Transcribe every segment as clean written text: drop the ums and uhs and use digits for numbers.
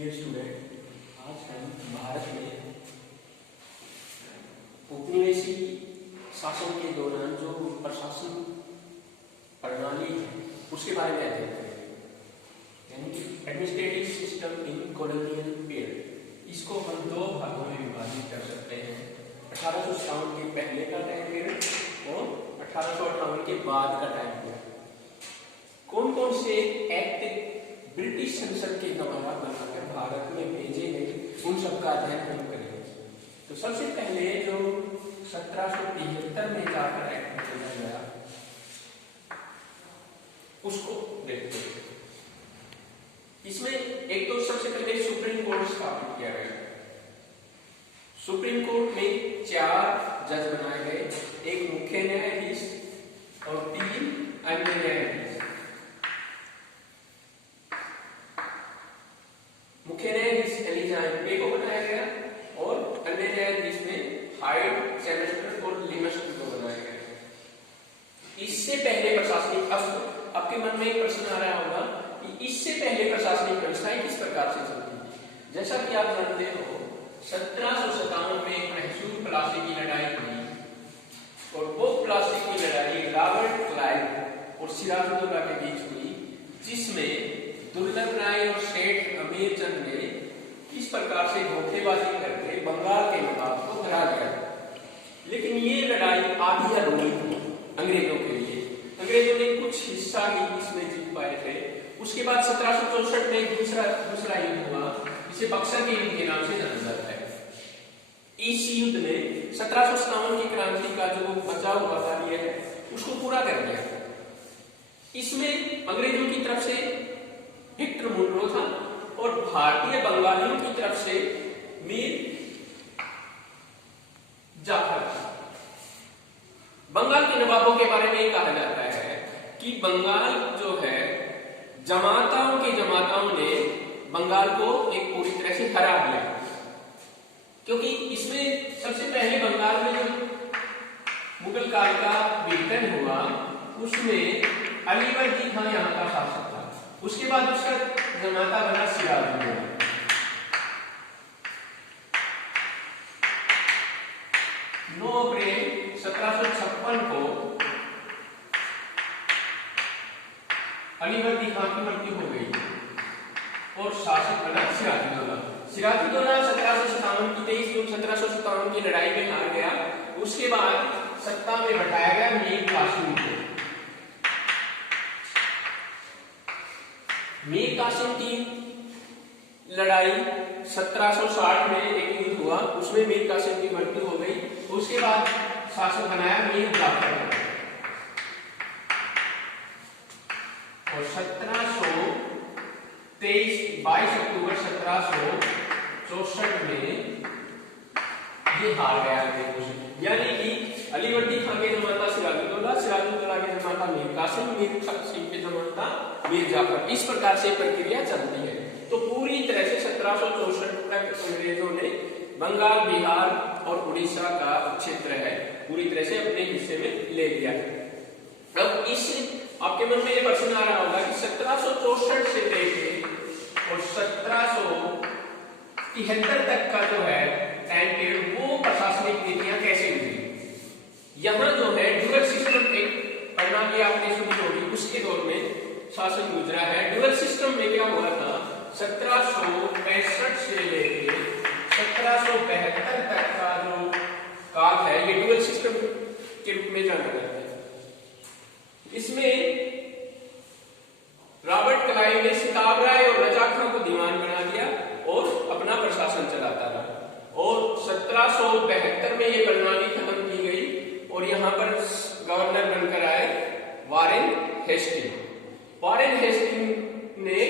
Dear student, आज हम भारत में औपनिवेशिक शासन के दौरान जो प्रशासन प्रणाली है उसके बारे में अध्ययन करेंगे, यानी कि administrative system in colonial period. इसको हम दो भागों में विभाजित कर सकते हैं, 1857 के पहले का टाइम पीरियड और 1858 के बाद का टाइम पीरियड। कौन कौन से एक्ट ब्रिटिश संसद के द्वारा बनाकर भारत में भेजे गए उन सबका अध्ययन हम करेंगे। तो सबसे पहले जो 1773 में जाकर एक्ट भेजा गया उसको देखते हैं। इसमें एक तो सबसे पहले सुप्रीम कोर्ट स्थापित किया गया। सुप्रीम कोर्ट में 4 जज बनाए गए, एक मुख्य न्यायाधीश और 3 अन्य न्यायाधीश। मुख्य न्यायाधीश एलिजाबेथ पे को बनाया गया और अन्य न्यायाधीश में हाइड, सेमेस्टर और लिमस्टर को बनाया गया। इससे पहले प्रशासनिक, अब आपके मन में एक प्रश्न आ रहा होगा कि इससे पहले प्रशासनिक व्यवस्थाएं किस प्रकार से चलती थी। जैसा कि आप जानते हो 1757 में महसूर प्लासी की लड़ाई हुई और वो प्लासी की लड़ाई रॉबर्ट क्लाइव और सिराजुद्दौला के बीच हुई, जिसमें दुर्लभ राय और सेठ अमीरचंद ने इस प्रकार से धोखेबाजी करके बंगाल के नवाब को हरा दिया। लेकिन ये लड़ाई आधी अधूरी थी अंग्रेजों के लिए। अंग्रेजों ने कुछ हिस्सा ही इसमें जीत पाए थे। उसके बाद 1764 में दूसरा युद्ध हुआ, जिसे बक्सर के युद्ध के नाम से जाना जाता है। इस युद्ध में 1757 की क्रांति का जो बचा हुआ कार्य है उसको पूरा कर दिया। इसमें अंग्रेजों की तरफ से विक्टर मुनरो था और भारतीय बंगालियों की तरफ से मीर जाफर था। बंगाल के नवाबों के बारे में कहा जाता है कि बंगाल जो है जमाताओं ने बंगाल को एक पूरी तरह से हरा दिया, क्योंकि इसमें सबसे पहले बंगाल में जो मुगल काल का विघटन हुआ उसमें अलीवर्दी खान यहाँ का शासक था। उसके बाद उसका जमाता बना सिराजुद्दौला। 9 अप्रैल 1756 को अलीवर्दी खान की मृत्यु हो गई और शासक बना सिराजुद्दौला। सिराजुद्दौला 1757 की 23 जून 1757 की लड़ाई में हार गया। उसके बाद सत्ता में बैठाया गया मीर कासिम को। मीर कासिम की लड़ाई 1760 में एक युद्ध हुआ, उसमें मीर कासिम की मृत्यु हो गई। उसके बाद शासक बनाया मीर जाफर और 22 अक्टूबर 1764 में ये हार गया अंग्रेजों से। यानी कि अलीवर्दी खान के जमाता सिराजुद्दौला के जमाता मीर कासिम के जमाता मीर जाफर। इस प्रकार से प्रक्रिया चलती है। तो पूरी तरह से 1764 तक अंग्रेजों ने बंगाल, बिहार और उड़ीसा का क्षेत्र है पूरी तरह से अपने हिस्से में ले लिया। अब इस आपके मन में ये प्रश्न आ रहा होगा कि 1764 से लेके और 1773 तक का जो है टाइम पीरियड, वो प्रशासनिक नीतियां कैसे हुई। यहाँ जो है ड्यूअल सिस्टम एक प्रणाली आपने सुनी होगी, उसके दौर में शासन गुजरा है। ड्यूअल सिस्टम में क्या हुआ था, 1765 से लेके 1772 तक का जो काल है ये ड्यूअल सिस्टम के रूप में जाना जाता है। इसमें रॉबर्ट क्लाइव ने सिताब राय और रजा खां को दीवान बना दिया और अपना प्रशासन चलाता रहा। और 1772 में ये प्रणाली खत्म की गई और यहाँ पर गवर्नर बनकर आए वारेन हेस्टिंग। वारेन हेस्टिंग ने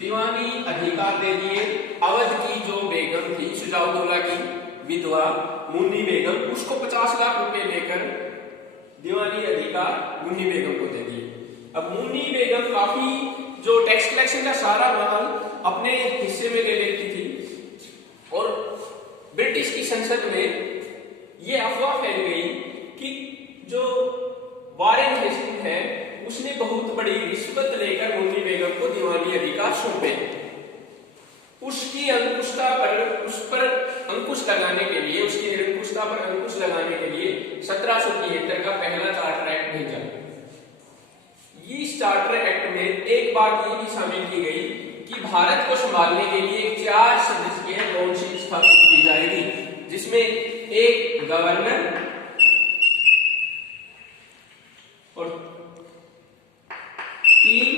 दीवानी अधिकार दे दिए। अवध की जो बेगम थी, शुजाउद्दौला की विधवा मुन्नी बेगम, उसको 50 लाख रुपए लेकर दीवानी अधिकार मुन्नी बेगम को दे दिए। अब मुन्नी बेगम काफी जो टैक्स कलेक्शन का सारा माल अपने हिस्से में ले लेती थी और ब्रिटिश की संसद में ये अफवाह फैल गई कि जो वारेन हेस्टिंग है उसने बहुत बड़ी रिश्वत लेकर मुन्नी बेगम को दीवानी अधिकार सौंपे। उसकी अंकुशता पर उस पर अंकुश लगाने के लिए, उसकी निरंकुशता पर अंकुश लगाने के लिए 1773 का पहला चार्टर एक्ट भेजा। इस चार्टर एक्ट में एक बात ये भी शामिल की गई कि भारत को संभालने के लिए 4 सदस्यीय काउंसिल स्थापित की जाएगी, जिसमें एक गवर्नर और 3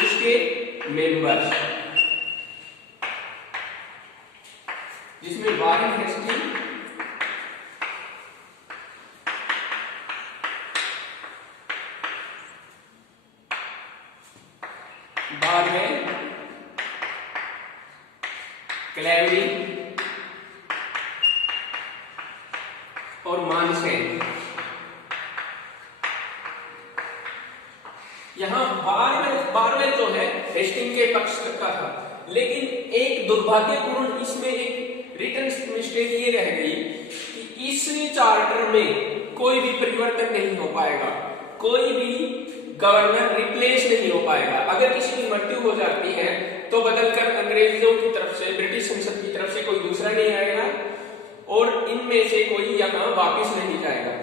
उसके मेंबर्स, जिसमें वारेन हेस्टिंग, बारवेल, क्लेवरी और मानसेन। यहां बारवेल जो है हेस्टिंग के पक्ष का था, लेकिन एक दुर्भाग्यपूर्ण इसमें एक रिटन मिस्टेक ये रह गई कि इस चार्टर में कोई भी परिवर्तन नहीं हो पाएगा, कोई भी गवर्नर रिप्लेस नहीं हो पाएगा। अगर किसी की मृत्यु हो जाती है तो बदलकर अंग्रेजों की तरफ से, ब्रिटिश संसद की तरफ से कोई दूसरा नहीं आएगा और इनमें से कोई यहां वापिस नहीं जाएगा।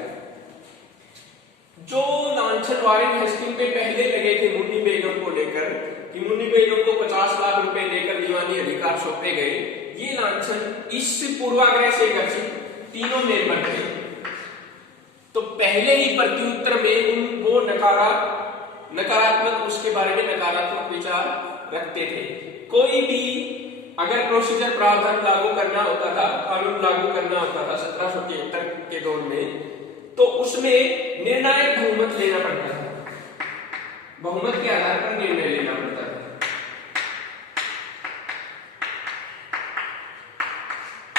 जो लांछन वारेन हेस्टिंग पे पहले लगे थे मुन्नी बेगम को लेकर कि मुन्नी बेगम को 50 लाख रुपए देकर दीवानी अधिकार सौंपे गए, ये लांछन इस पूर्वाग्रह से ग्रसित तीनों मेंबर थे। तो पहले ही प्रत्युत्तर में वो नकारात्मक उसके बारे में नकारात्मक विचार रखते थे। कोई भी अगर प्रोसीजर प्रावधान लागू करना होता था, कानून लागू करना होता था 1773 के दौर में, तो उसमें निर्णायक बहुमत लेना पड़ता था, बहुमत के आधार पर निर्णय लेना पड़ता था।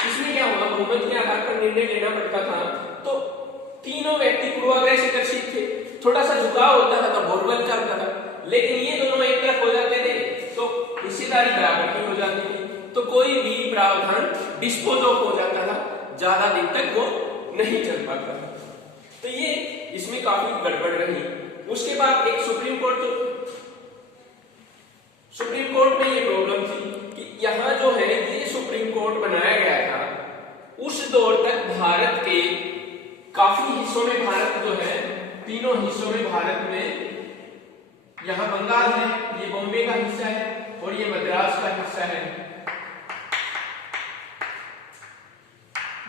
इसमें क्या हुआ, बहुमत के आधार पर निर्णय लेना पड़ता था, तो तीनों व्यक्ति पूर्वाग्रह से ग्रसित थे, थोड़ा सा झुकाव होता था तो बोरवेल चलता था, लेकिन ये दोनों एक तरफ हो जाते थे तो हिस्सेदारी बराबर की हो जाती थी, तो कोई भी प्रावधान डिस्पोज ऑफ हो जाता था, ज्यादा दिन तक वो नहीं चल पाता था। तो ये इसमें काफी गड़बड़ रही। उसके बाद एक सुप्रीम कोर्ट में ये प्रॉब्लम थी कि यहाँ जो है ये सुप्रीम कोर्ट बनाया गया था, उस दौर तक भारत के काफी हिस्सों में, भारत जो है तीनों हिस्सों में, भारत में यहाँ बंगाल है, ये बॉम्बे का हिस्सा है और ये मद्रास का हिस्सा है,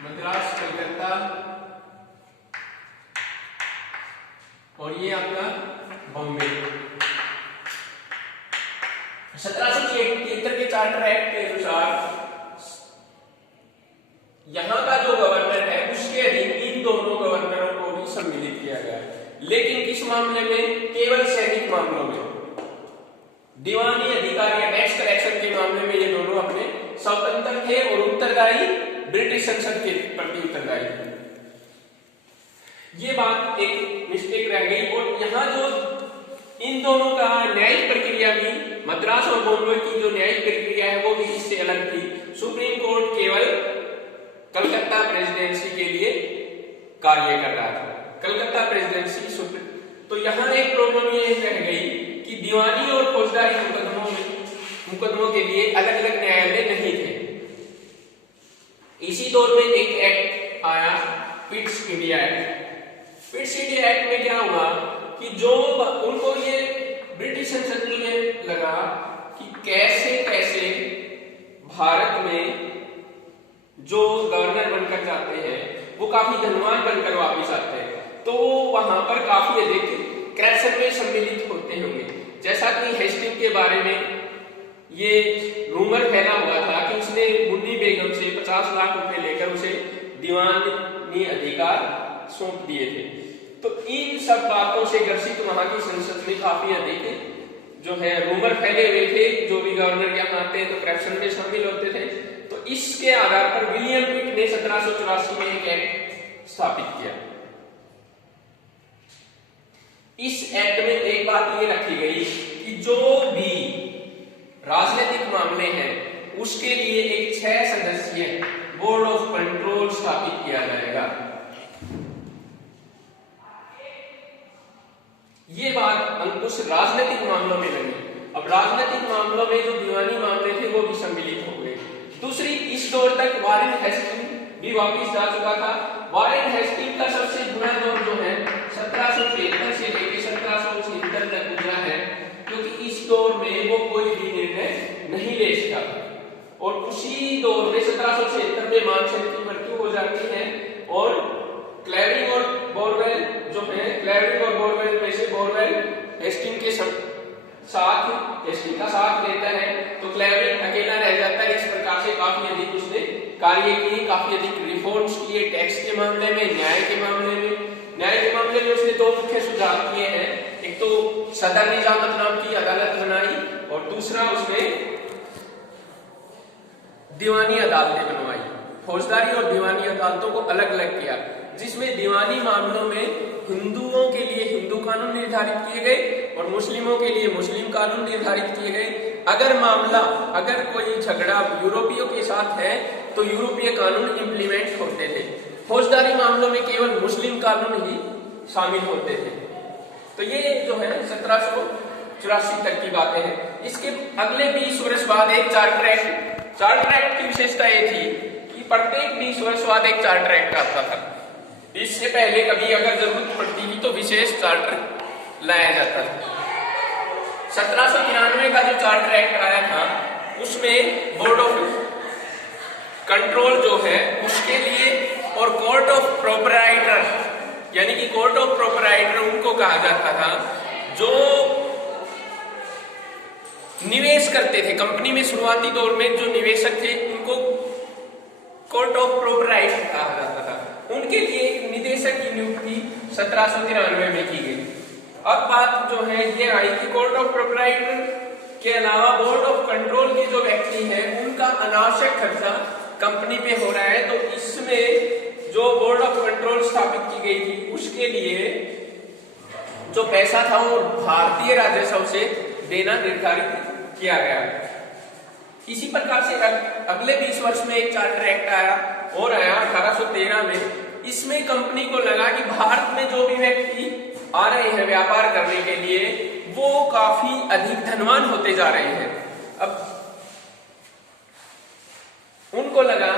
मद्रास, कलकत्ता और ये आपका बॉम्बे। 1773 के चार्टर एक्ट के अनुसार यहां का जो गवर्नर है उसके अधीन इन दोनों गवर्नरों को भी सम्मिलित किया गया है, लेकिन किस मामले में, केवल सैनिक मामलों में। दीवानी अधिकार या टैक्स कलेक्शन के मामले में ये दोनों अपने स्वतंत्र थे और उत्तरदायी ब्रिटिश संसद के प्रति उत्तरदायी थे। ये बात एक मिस्टेक रह गई और यहाँ जो इन दोनों का न्यायिक प्रक्रिया भी, मद्रास और बॉम्बे की जो न्यायिक प्रक्रिया है वो भी इससे अलग थी। सुप्रीम कोर्ट केवल कलकत्ता प्रेसिडेंसी के लिए कार्य कर रहा था, कलकत्ता प्रेसिडेंसी तो यहाँ एक प्रॉब्लम ये रह गई कि दीवानी और फौजदारी मुकदमों के लिए अलग अलग न्यायालय नहीं थे। इसी दौर में एक एक्ट आया, Pitt's India act. Pitt's India act में क्या हुआ कि जो उनको ये ब्रिटिश संसद को ये लगा कि कैसे कैसे भारत में जो गवर्नर बनकर जाते हैं वो काफी धनवान बनकर वापस आते हैं, तो वहां पर काफी अधिक करप्शन में सम्मिलित होते होंगे। जैसा कि हेस्टिंग के बारे में ये रूमर फैला हुआ था कि उसने मुन्नी बेगम से 50 लाख रुपए लेकर उसे दीवानी अधिकार सौंप दिए थे। तो इन सब बातों से ग्रसित वहां की संसद में काफी अधिक जो है रूमर फैले हुए थे, जो भी गवर्नर यहाँ आते हैं तो करप्शन में शामिल होते थे। तो इसके आधार पर विलियम पिट ने 1784 में एक एक्ट स्थापित किया। इस एक्ट में एक बात ये रखी गई कि जो भी राजनीतिक मामले हैं उसके लिए एक 6 सदस्यीय बोर्ड ऑफ कंट्रोल स्थापित किया जाएगा। ये बात अंकुश राजनीतिक मामलों में लगी। अब राजनीतिक मामलों में जो दीवानी मामले थे वो भी सम्मिलित हो गए। इस दौर तक वॉरेन हेस्टिंग भी वापिस जा चुका था। वॉरेन हेस्टिंग का सबसे बुरा दौर जो है 1773 से लेकर 1776 तक गुजरा है, क्योंकि इस दौर में वो कोई भी निर्णय नहीं ले सका। और उसी दौर में 1776 में मार्शल की मृत्यु हो जाती है और क्लेविंग और बोरवेल जो है, क्लेविंग और बोरवेल में से बोरवेल हेस्टिंग के हेस्टिंग का साथ देता है, तो क्लेविंग अकेला रह जाता है। इस प्रकार से काफी अधिक उसने कार्य किए, काफी अधिक रिफॉर्म्स किए टैक्स के मामले में, न्याय के मामले में। न्याय के मामले में उसने दो मुख्य सुझाव किए हैं, एक तो सदर निजामत नाम की अदालत बनाई और दूसरा उसने दीवानी अदालतें बनवाई। फौजदारी और दीवानी अदालतों को अलग अलग किया, जिसमें दीवानी मामलों में हिंदुओं के लिए हिंदू कानून निर्धारित किए गए और मुस्लिमों के लिए मुस्लिम कानून निर्धारित किए गए। अगर कोई झगड़ा यूरोपियों के साथ है तो यूरोपीय कानून इंप्लीमेंट होते थे। फौजदारी मामलों में केवल मुस्लिम कानून ही शामिल होते थे। तो ये जो है 1784 तक की बातें हैं। इसके अगले 20 वर्ष बाद एक चार्टर एक्ट की विशेषता ये थी कि प्रत्येक 20 वर्ष बाद एक चार्टर एक्ट आता था। इससे पहले कभी अगर जरूरत पड़ती थी तो विशेष चार्टर लाया जाता था। 1793 का जो चार्टर एक्ट आया था उसमें बोर्ड ऑफ कंट्रोल जो है उसके लिए और कोर्ट ऑफ प्रोपराइटर, यानी कि कोर्ट ऑफ प्रोपराइटर उनको कहा जाता था जो निवेश करते थे कंपनी में। शुरुआती दौर में जो निवेशक थे उनको कोर्ट ऑफ प्रोपराइटर कहा जाता था। उनके लिए एक निदेशक की नियुक्ति 1793 में की गई। अब बात जो है ये आई कि कोर्ट ऑफ प्रोपराइटर के अलावा बोर्ड ऑफ कंट्रोल के जो व्यक्ति हैं उनका अनावश्यक खर्चा कंपनी पे हो रहा है, तो इसमें जो बोर्ड ऑफ कंट्रोल स्थापित की गई थी उसके लिए जो पैसा था वो भारतीय राजस्व से देना निर्धारित किया गया। इसी प्रकार से अगले 20 वर्ष में एक चार्टर एक्ट आया और आया 1813 में। इसमें कंपनी को लगा कि भारत में जो भी व्यक्ति आ रहे हैं व्यापार करने के लिए वो काफी अधिक धनवान होते जा रहे हैं। अब उनको लगा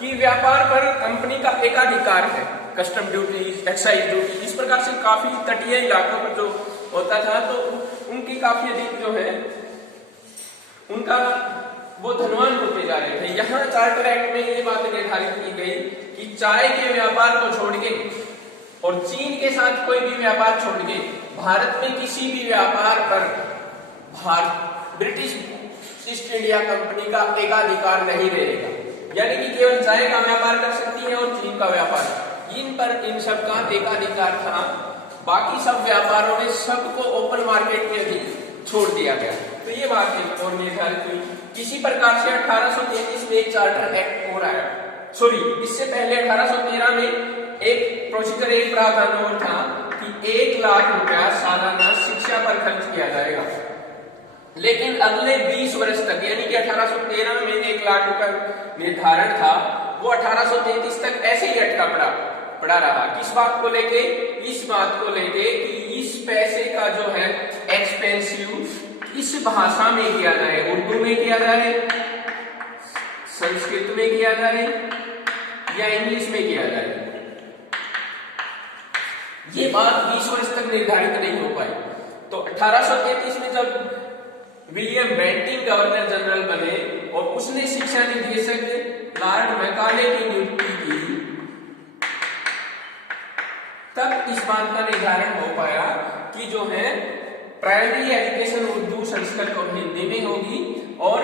कि व्यापार पर कंपनी का एकाधिकार है, कस्टम ड्यूटी, एक्साइज ड्यूटी, इस प्रकार से काफी तटीय इलाकों पर जो होता था तो उनकी काफी अधिक जो है उनका वो धनवान होते जा रहे थे। यहाँ चार्टर एक्ट में ये बात निर्धारित की गई कि चाय के व्यापार को छोड़ के और चीन के साथ कोई भी व्यापार छोड़ के भारत में किसी भी व्यापार पर ब्रिटिश ईस्ट इंडिया कंपनी का एकाधिकार नहीं रहेगा, यानी कि केवल चाय का व्यापार कर सकती है और चीन का व्यापार, इन सब का एकाधिकार था। बाकी सब व्यापारों में सबको ओपन मार्केट में भी छोड़ दिया गया। तो ये बात एक और निर्धारित हुई। इसी प्रकार से 1833 में एक चार्टर एक्ट और आया। इससे पहले 1813 में एक प्रोसीजर, एक प्रावधान और था कि 1 लाख रुपया सालाना शिक्षा पर खर्च किया जाएगा। लेकिन अगले 20 वर्ष तक, यानी कि 1813 में 1 लाख रुपया निर्धारण था, वो 1833 तक ऐसे ही अटका पड़ा रहा। किस बात को लेके? इस बात को लेके कि इस पैसे का जो है एक्सपेंसिव इस भाषा में किया जाए, उर्दू में किया जाए, संस्कृत में किया जाए या इंग्लिश में किया जाए। ये बात 20 वर्ष तक निर्धारित नहीं हो पाई। तो 1833 में जब विलियम बेंटिंग गवर्नर जनरल बने और उसने शिक्षा निदेशक लॉर्ड मैकाले की नियुक्ति की, तब इस बात का निर्धारण हो पाया कि जो है प्राइमरी एजुकेशन उर्दू, संस्कृत और हिंदी में होगी और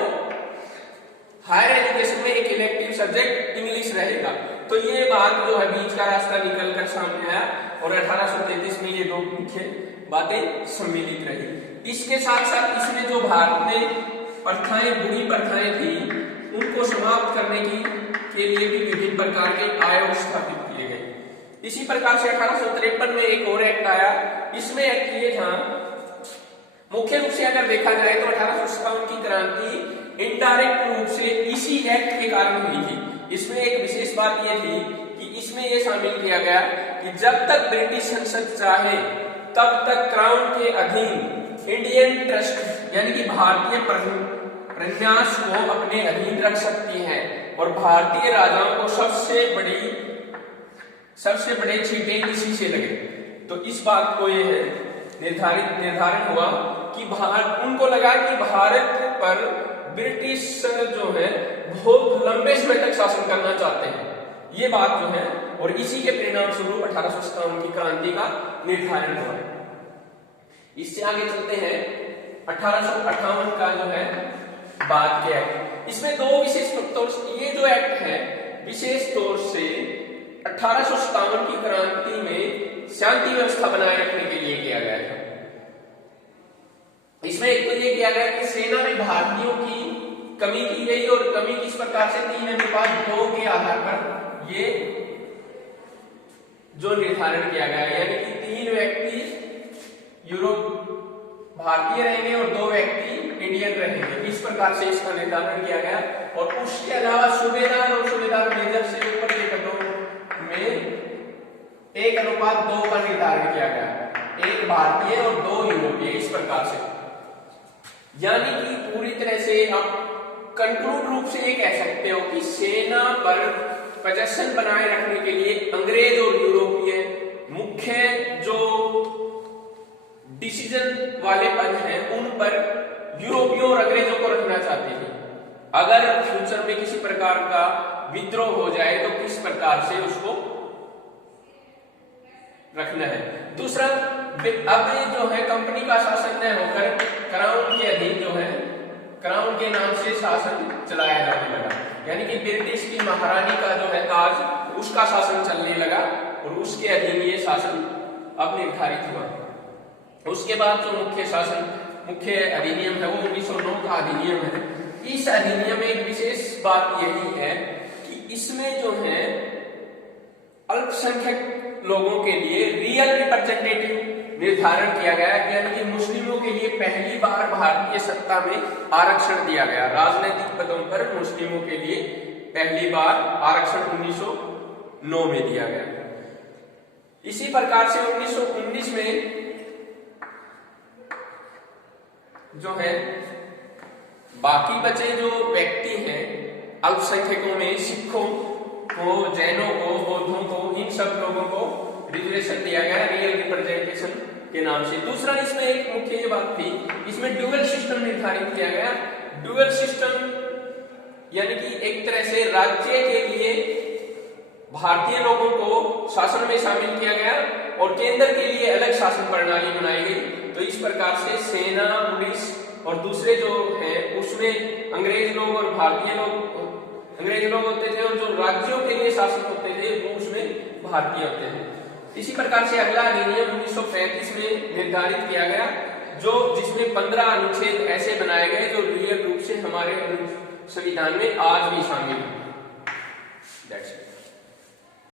हायर एजुकेशन में एक इलेक्टिव सब्जेक्ट इंग्लिश रहेगा। तो ये बात जो है बीच का रास्ता निकलकर सामने आया और 1833 में ये दो मुख्य बातें सम्मिलित रही। इसके साथ साथ इसमें जो भारत में प्रथाएं, बुरी प्रथाएं थी, उनको समाप्त करने के लिए भी विभिन्न प्रकार के आयोग स्थापित किए गए। इसी प्रकार से 1853 में एक और एक्ट आया। इसमें एक्ट ये था, मुख्य रूप से अगर देखा जाए तो 1857 की क्रांति इनडायरेक्ट रूप से इसी एक्ट के कारण हुई थी। इसमें एक विशेष बात यह थी कि इसमें यह शामिल किया गया कि जब तक ब्रिटिश संसद चाहे तब तक क्राउन के अधीन इंडियन ट्रस्ट, यानी कि भारतीय प्रन्यास को अपने अधीन रख सकती हैं और भारतीय राजाओं को सबसे बड़े छींटे इसी से लगे। तो इस बात को ये है निर्धारण हुआ कि उनको लगा कि भारत पर ब्रिटिश जो है बहुत लंबे समय तक शासन करना चाहते हैं, ये बात जो है, और इसी के परिणाम स्वरूप 1857 की क्रांति का निर्धारण हुआ। इससे आगे चलते हैं 1858 का जो है बाद के एक्ट। इसमें दो विशेष तौर से ये जो एक्ट है विशेष तौर से 1857 की क्रांति में शांति व्यवस्था बनाए रखने के लिए किया गया था। इसमें एक तो ये किया गया कि सेना में भारतीयों की कमी की गई और कमी किस प्रकार से 3:2 के आधार पर ये जो निर्धारण किया गया, यानी कि 3 व्यक्ति भारतीय रहेंगे और 2 व्यक्ति इंडियन रहेंगे, इस प्रकार से इसका निर्धारण किया गया। और उसके अलावा सूबेदार और सूबेदार मेजर से ऊपर के पदों में 1:2 का निर्धारण किया गया, 1 भारतीय और 2 यूरोपीय, इस प्रकार से। यानी कि पूरी तरह से आप कंक्लूड रूप से ये कह सकते हो कि सेना पर प्रशासन बनाए रखने के लिए अंग्रेज और यूरोपीय मुख्य जो डिसीजन वाले पद हैं उन पर यूरोपियों और अंग्रेजों को रखना चाहते थे। अगर फ्यूचर में किसी प्रकार का विद्रोह हो जाए तो किस प्रकार से उसको रखना है। दूसरा, अब जो है कंपनी का शासन न होकर क्राउन के अधीन जो है क्राउन के नाम से शासन चलाया जाने लगा, यानी कि ब्रिटिश की महारानी का जो है ताज, उसका शासन चलने लगा और उसके अधीन ये शासन अब निर्धारित हुआ। उसके बाद जो मुख्य अधिनियम है वो 1909 का अधिनियम है। इस अधिनियम में एक विशेष बात यही है कि इसमें जो है अल्पसंख्यक लोगों के लिए रियल रिप्रेजेंटेटिव निर्धारण किया गया, यानी कि मुस्लिमों के लिए पहली बार भारतीय सत्ता में आरक्षण दिया गया। राजनीतिक पदों पर मुस्लिमों के लिए पहली बार आरक्षण 1909 में दिया गया। इसी प्रकार से 1919 में जो है बाकी बचे जो व्यक्ति हैं अल्पसंख्यकों में सिखों को, जैनों को, बौद्धों को, इन सब लोगों को रिजर्वेशन दिया गया रियल रिप्रेजेंटेशन के नाम से। दूसरा, इसमें एक मुख्य ये बात थी, इसमें ड्यूअल सिस्टम निर्धारित किया गया। ड्यूअल सिस्टम यानी कि एक तरह से राज्य के लिए भारतीय लोगों को शासन में शामिल किया गया और केंद्र के लिए अलग शासन प्रणाली बनाई गई। तो इस प्रकार से सेना, पुलिस और दूसरे जो है उसमें अंग्रेज लोग और भारतीय लोग, अंग्रेज लोग होते थे और जो राज्यों के लिए शासन होते थे वो उसमें भारतीय होते थे। इसी प्रकार से अगला अधिनियम 1935 में निर्धारित किया गया, जिसमें 15 अनुच्छेद ऐसे बनाए गए जो रियल रूप से हमारे संविधान में आज भी शामिल हैं।